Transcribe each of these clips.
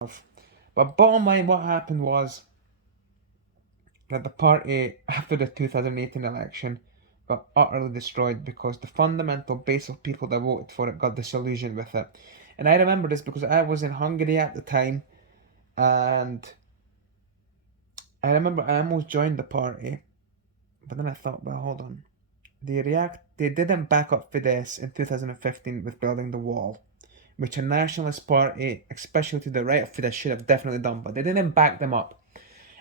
But bottom line, what happened was that the party, after the 2018 election, got utterly destroyed because the fundamental base of people that voted for it got disillusioned with it. And I remember this because I was in Hungary at the time, and I remember I almost joined the party, but then I thought, well, hold on. They didn't back up Fidesz in 2015 with building the wall, which a nationalist party, especially to the right of Fidesz, should have definitely done, but they didn't back them up.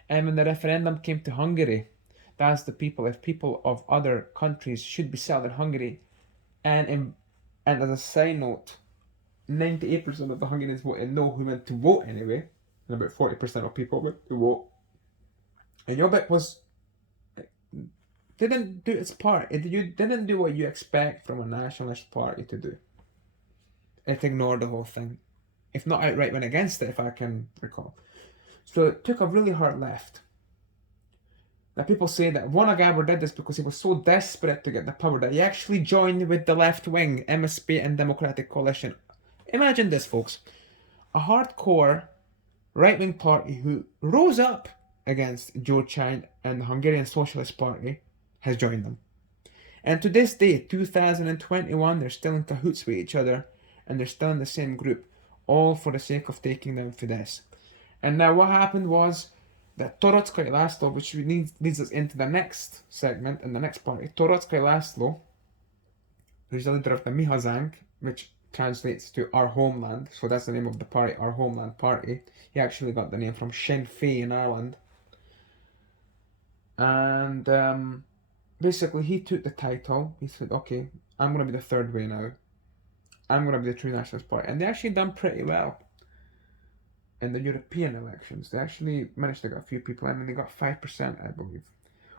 And when the referendum came to Hungary, they asked the people if people of other countries should be settled in Hungary. And as a side note, 98% of the Hungarians voted no, who went to vote anyway, and about 40% of people went to vote. And Jobbik didn't do its part. You didn't do what you expect from a nationalist party to do. It ignored the whole thing, if not outright went against it, if I can recall. So it took a really hard left. Now people say that Vonnegut did this because he was so desperate to get the power that he actually joined with the left wing, MSP and Democratic Coalition. Imagine this, folks. A hardcore right-wing party who rose up against Gyurcsány and the Hungarian Socialist Party has joined them. And to this day, 2021, they're still in cahoots with each other, and they're still in the same group, all for the sake of taking down Fidesz. And now what happened was that Toroczkai Laszlo, which leads us into the next segment and the next party, Toroczkai Laszlo, who's the leader of the Mi Hazánk, which translates to Our Homeland, so that's the name of the party, Our Homeland Party. He actually got the name from Sinn Féin in Ireland. And basically he took the title. He said, okay, I'm going to be the third way now. I'm going to be the true nationalist party. And they actually done pretty well in the European elections. They actually managed to get a few people. I mean, they got 5%, I believe.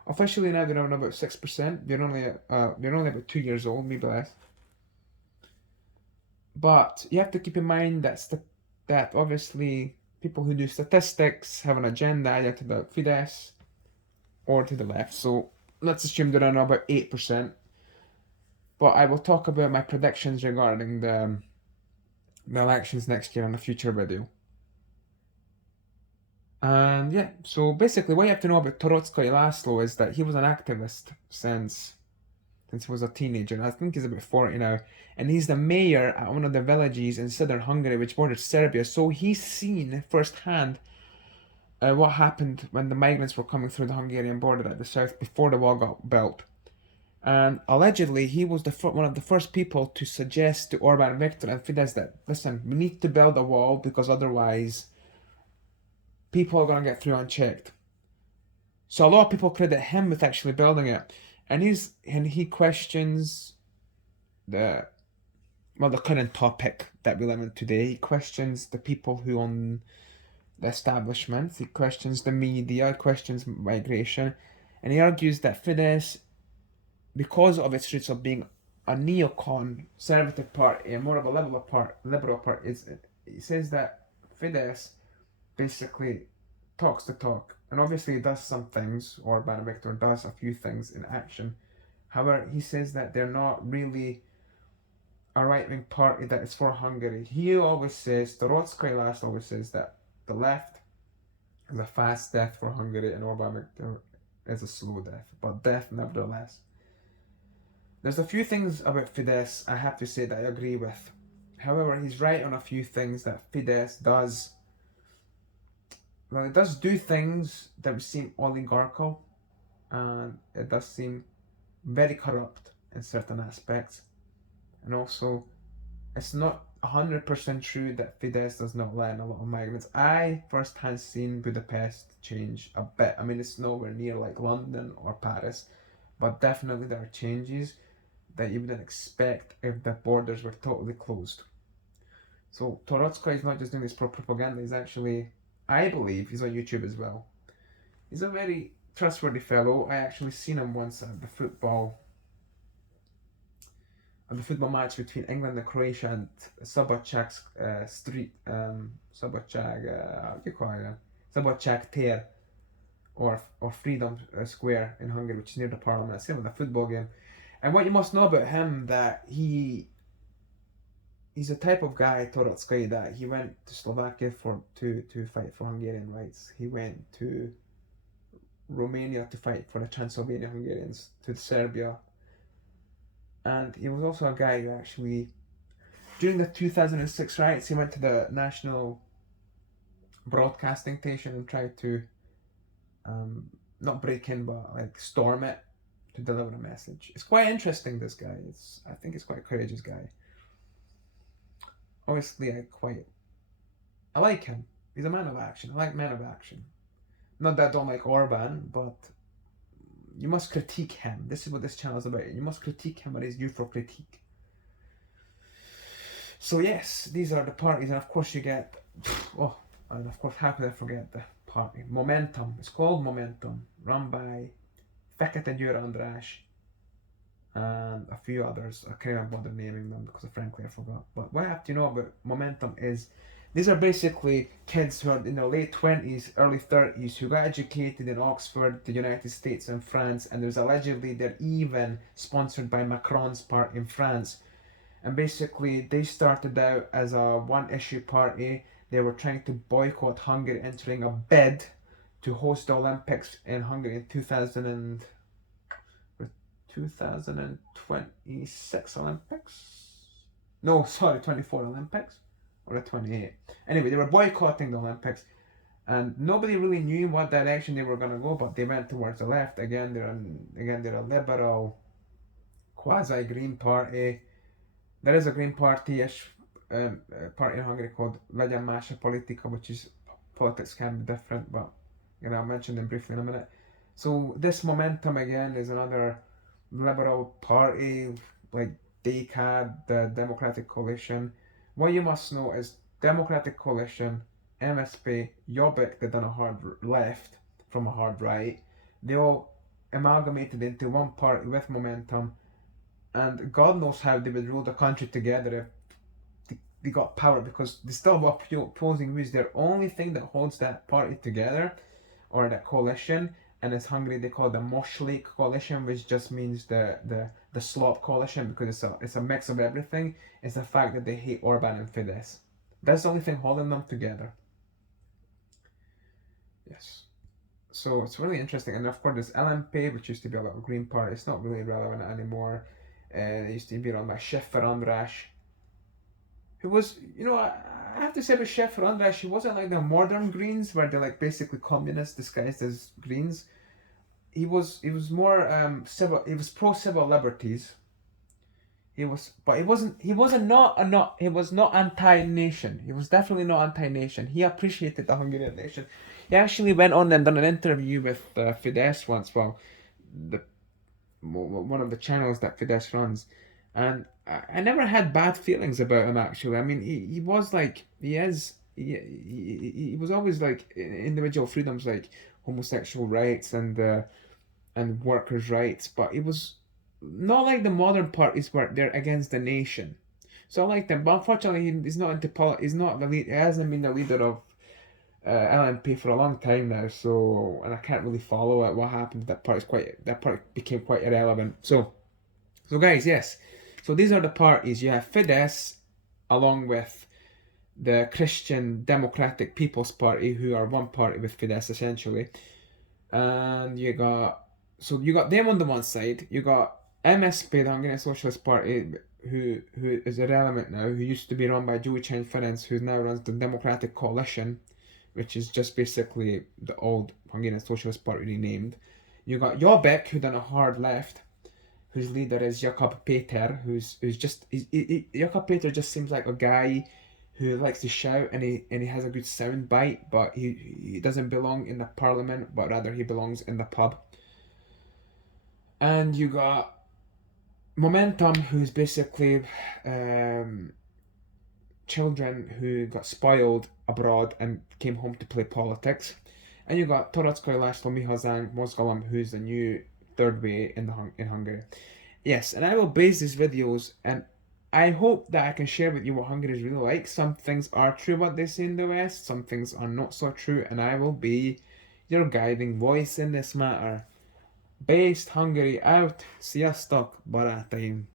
Officially now they're on about 6%. They're only about 2 years old, maybe less. But you have to keep in mind that obviously people who do statistics have an agenda either to the Fidesz or to the left. So let's assume they're on about 8%. But I will talk about my predictions regarding the elections next year on a future video. And yeah, so basically what you have to know about Toroczkai Laszlo is that he was an activist since he was a teenager. I think he's about 40 now. And he's the mayor at one of the villages in southern Hungary which borders Serbia. So he's seen firsthand what happened when the migrants were coming through the Hungarian border at the south before the wall got built. And allegedly, he was one of the first people to suggest to Orban Viktor and Fidesz that, listen, we need to build a wall because otherwise people are going to get through unchecked. So a lot of people credit him with actually building it. And he questions the current topic that we live in today. He questions the people who own the establishment. He questions the media, questions migration. And he argues that Fidesz, because of its roots of being a neo-conservative party and more of a liberal party, he says that Fidesz basically talks the talk, and obviously it does some things, Orbán Viktor does a few things in action. However, he says that they're not really a right-wing party that is for Hungary. He always says, Toroczkai Laszlo always says that the left is a fast death for Hungary and Orbán Viktor is a slow death, but death nevertheless. There's a few things about Fidesz I have to say that I agree with. However, he's right on a few things that Fidesz does. Well, it does do things that seem oligarchical, and it does seem very corrupt in certain aspects. And also, it's not 100% true that Fidesz does not let in a lot of migrants. I firsthand seen Budapest change a bit. I mean, it's nowhere near like London or Paris, but definitely there are changes that you wouldn't expect if the borders were totally closed. So Toroczkai is not just doing this for propaganda, he's actually, I believe, he's on YouTube as well. He's a very trustworthy fellow. I actually seen him once at the football match between England and Croatia and Szabadság Street, Szabadság, what do you call it? Szabadság tér, or Freedom Square in Hungary, which is near the parliament. I seen him at the football game. And what you must know about him, that he's he's a type of guy, Torotsky, that he went to Slovakia to fight for Hungarian rights. He went to Romania to fight for the Transylvanian Hungarians, to Serbia. And he was also a guy who actually, during the 2006 riots, he went to the national broadcasting station and tried to not break in, but like storm it to deliver a message. It's quite interesting, this guy. I think it's quite a courageous guy. Obviously, I like him. He's a man of action. I like men of action. Not that I don't like Orban, but you must critique him. This is what this channel is about. You must critique him, and he's due for critique. So yes, these are the parties, and of course you get, oh, and of course how could I forget the party? Momentum. It's called Momentum, run by Fekete Győr András and a few others. I can't even bother naming them because frankly I forgot. But what I have to know about Momentum is these are basically kids who are in their late 20s, early 30s, who got educated in Oxford, the United States and France, and there's allegedly they're even sponsored by Macron's party in France. And basically they started out as a one-issue party. They were trying to boycott Hungary entering a bid to host the Olympics in Hungary in 2026 Olympics? No, sorry, 24 Olympics. Or the 28. Anyway, they were boycotting the Olympics. And nobody really knew what direction they were going to go, but they went towards the left. Again, they're a liberal, quasi-green party. There is a green party-ish party in Hungary called Legyen Más a Politika, which is politics can be different, but I'll mention them briefly in a minute. So this Momentum again is another liberal party, like DCAD, the Democratic Coalition. What you must know is Democratic Coalition, MSP, Jobbik, they've done a hard left from a hard right. They all amalgamated into one party with Momentum, and God knows how they would rule the country together if they got power, because they still have opposing views. The only thing that holds that party together, or that coalition, and in Hungary they call it the Moslék coalition, which just means the slop coalition, because it's a mix of everything, is the fact that they hate Orban and Fidesz. That's the only thing holding them together. Yes. So it's really interesting. And of course there's LMP, which used to be a little green party. It's not really relevant anymore. It used to be run by Schäfer András, who was, I have to say about Schäfer András, he wasn't like the modern Greens, where they're like basically communists disguised as Greens. He was more civil. He was pro civil liberties. He was not anti-nation. He was definitely not anti-nation. He appreciated the Hungarian nation. He actually went on and done an interview with Fidesz once. Well, one of the channels that Fidesz runs, and I never had bad feelings about him actually. I mean, he was like he was always like individual freedoms, like homosexual rights and workers' rights, but he was not like the modern parties where they're against the nation. So I like them, but unfortunately he's not into politics. He's not the lead. He hasn't been the leader of LMP for a long time now. So, and I can't really follow it. What happened? That part became quite irrelevant. So guys, yes. So these are the parties. You have Fidesz, along with the Christian Democratic People's Party, who are one party with Fidesz essentially, and you got them on the one side. You got MSP, the Hungarian Socialist Party, who is irrelevant now, who used to be run by Gyurcsány Ferenc, who now runs the Democratic Coalition, which is just basically the old Hungarian Socialist Party renamed. You got Jobbik, who done a hard left, whose leader is Jakab Péter, who's just Jakab Péter just seems like a guy who likes to shout, and he has a good sound bite, but he doesn't belong in the parliament, but rather he belongs in the pub. And you got Momentum, who's basically children who got spoiled abroad and came home to play politics. And you got Toroczkai László Mi Hazánk Mozgalom, who's the new third way in Hungary. Yes, and I will base these videos, and I hope that I can share with you what Hungary is really like. Some things are true what they say in the West, some things are not so true, and I will be your guiding voice in this matter. Based Hungary out. Sziasztok, barátaim!